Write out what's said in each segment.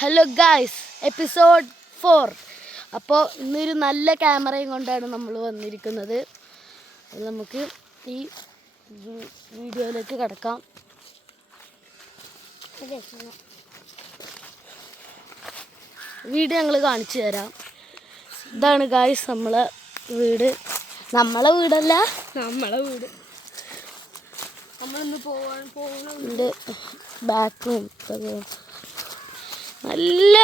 Hello guys, episode 4. അപ്പോൾ ഇന്നൊരു നല്ല ക്യാമറയും കൊണ്ടാണ് നമ്മൾ വന്നിരിക്കുന്നത്. നമുക്ക് ഈ വീഡിയോയിലേക്ക് കിടക്കാം. വീഡിയോ ഞങ്ങൾ കാണിച്ചു തരാം. ഇതാണ് ഗായ്സ് നമ്മളെ വീട്. നമ്മളെ വീടല്ല, നമ്മളെ വീട്. നമ്മളിന്ന് പോകുന്നുണ്ട്. ബാക്കും നല്ല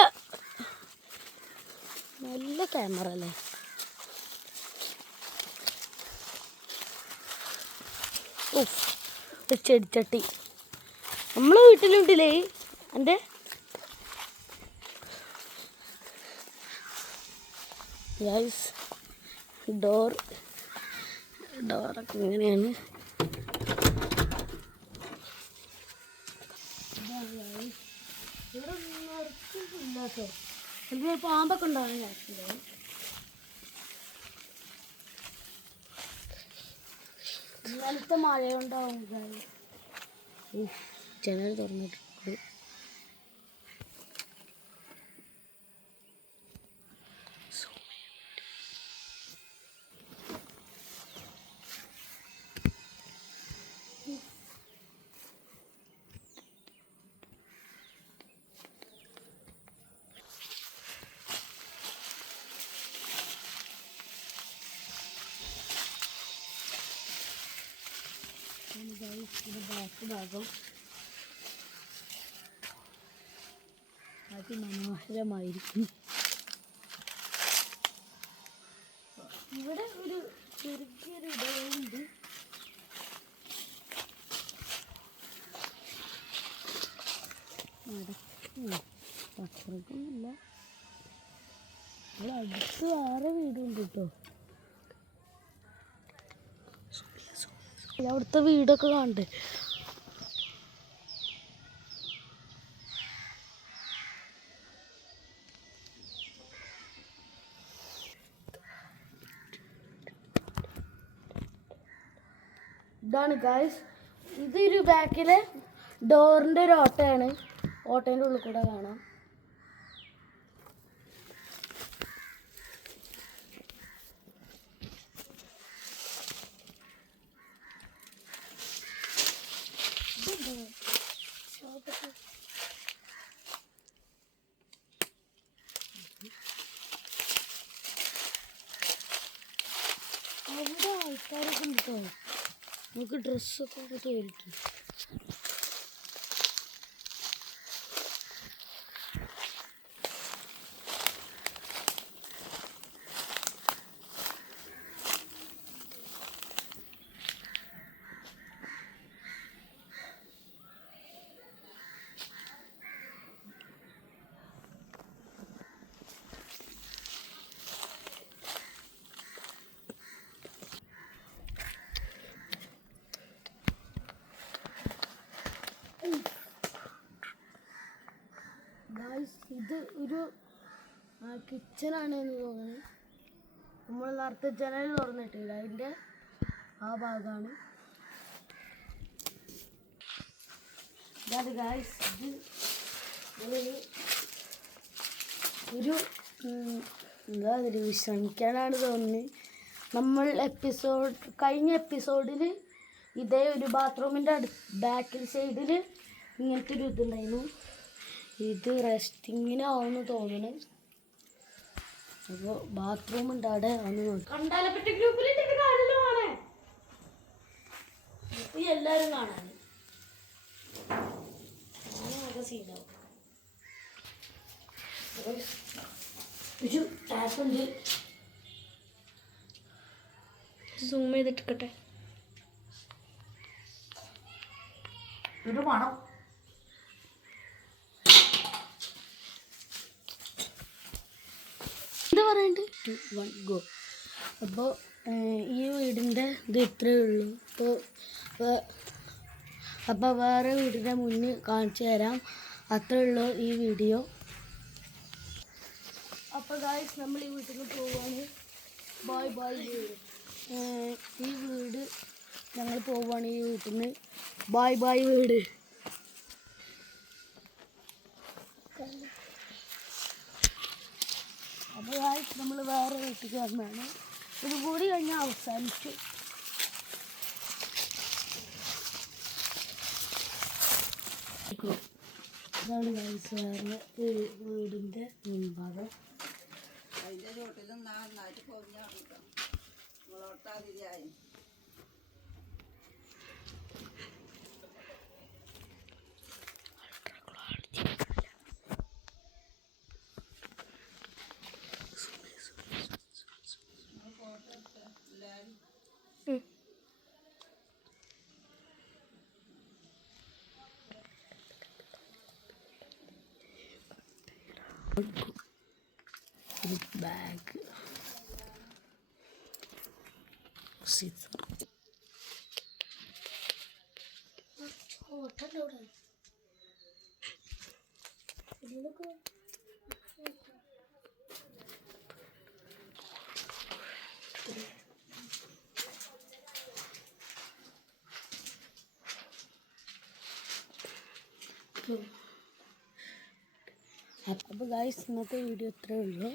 ക്യാമറ അല്ലേ. ചെടിച്ചട്ടി നമ്മളെ വീട്ടിലുണ്ടല്ലേ. എൻ്റെ ഡോറൊക്കെ ഇങ്ങനെയാണ്. ചിലപ്പോൾ പാമ്പൊക്കെ ഉണ്ടാവാൻ ചാൻസുണ്ട്. ഇന്നലത്തെ മഴയുണ്ടാവും. ജനൽ തുറന്നിട്ടുണ്ട്. ബാക്ക് ഭാഗം അതിമനോഹരമായിരിക്കും. ഇവിടെ ഒരു ചെറിയൊരു ഇടമുണ്ട്. അത്രയ്ക്കൊന്നുമില്ല. ഇവിടെ അടുത്ത് വേറെ വീടുണ്ട് കേട്ടോ. അവിടുത്തെ വീടൊക്കെ കാണണ്ടേ. ഇതാണ് ഗായ്സ്, ഇതൊരു ബാക്കിലെ ഡോറിൻ്റെ ഒരു ഓട്ടയാണ്. ഓട്ടേൻ്റെ ഉള്ളിൽ കൂടെ കാണാം. അവിടെ ആൾക്കാരൊക്കെ ഉണ്ട് കേട്ടോ. നമുക്ക് ഡ്രസ്സൊക്കെ തോന്നിട്ട് ഇത് ഒരു കിച്ചണാണെന്ന് തോന്നുന്നു. നമ്മൾ നേരത്തെ ജനൽ തുറന്നിട്ടില്ല, അതിൻ്റെ ആ ഭാഗമാണ്. ഇതാണ് ഗായ്സ്, ഇത് ഒരു എന്താ ഒരു വിശ്രമിക്കാനാണ് തോന്നുന്നത്. നമ്മൾ കഴിഞ്ഞ എപ്പിസോഡിൽ ഇതേ ഒരു ബാത്റൂമിൻ്റെ ബാക്കിൽ സൈഡിൽ ഇങ്ങനത്തെ ഒരു ഇതുണ്ടായിരുന്നു. ഇത് റെസ്റ്റിങ്ങിനാവുമെന്ന് തോന്നുന്നു. അപ്പോൾ ബാത്റൂം ഉണ്ട് അവിടെ. ഒന്ന് കണ്ടാലപ്പറ്റ ഗ്രൂപ്പിൽ എല്ലാവരും കാണാൻ സീനാവും. ഒരു ടാപ്പുണ്ട്. സൂം ചെയ്തിട്ടിക്കട്ടെ. ഒരു മണം. എന്താ പറയണ്ടേ? 2, 1 ഗോ. അപ്പോൾ ഈ വീടിൻ്റെ ഇത് ഇത്രയേ ഉള്ളൂ. അപ്പോൾ വേറെ വീടിൻ്റെ മുന്നിൽ കാണിച്ചു തരാം. അത്രയേ ഉള്ളൂ ഈ വീഡിയോ. അപ്പോൾ ഗായ്സ്, നമ്മൾ ഈ വീട്ടിൽ നിന്ന് പോവുകയാണ്. Bye bye. ഈ വീട് ഞങ്ങൾ പോവുകയാണ് ഈ വീട്ടിൽ നിന്ന്. ബൈ ബൈ വീട്. അപ്പോൾ നമ്മൾ വേറെ വീട്ടിലേക്ക് വന്നതാണ്. ഇത് കൂടി കഴിഞ്ഞാൽ അവസാനിച്ചു. ഇതാണ് ഗൈസ് വേറെ വീടിൻ്റെ മുൻഭാഗം. അതിൻ്റെ ചോട്ടിൽ നന്നായിട്ട് പൊതിഞ്ഞാടിട്ടോ മുളോട്ടാതിരിയായി. ബാഗ് സീസർ അപ്പോൾ ഗൈസ് ഇന്നത്തെ വീഡിയോ ഇത്രയേ ഉള്ളൂ.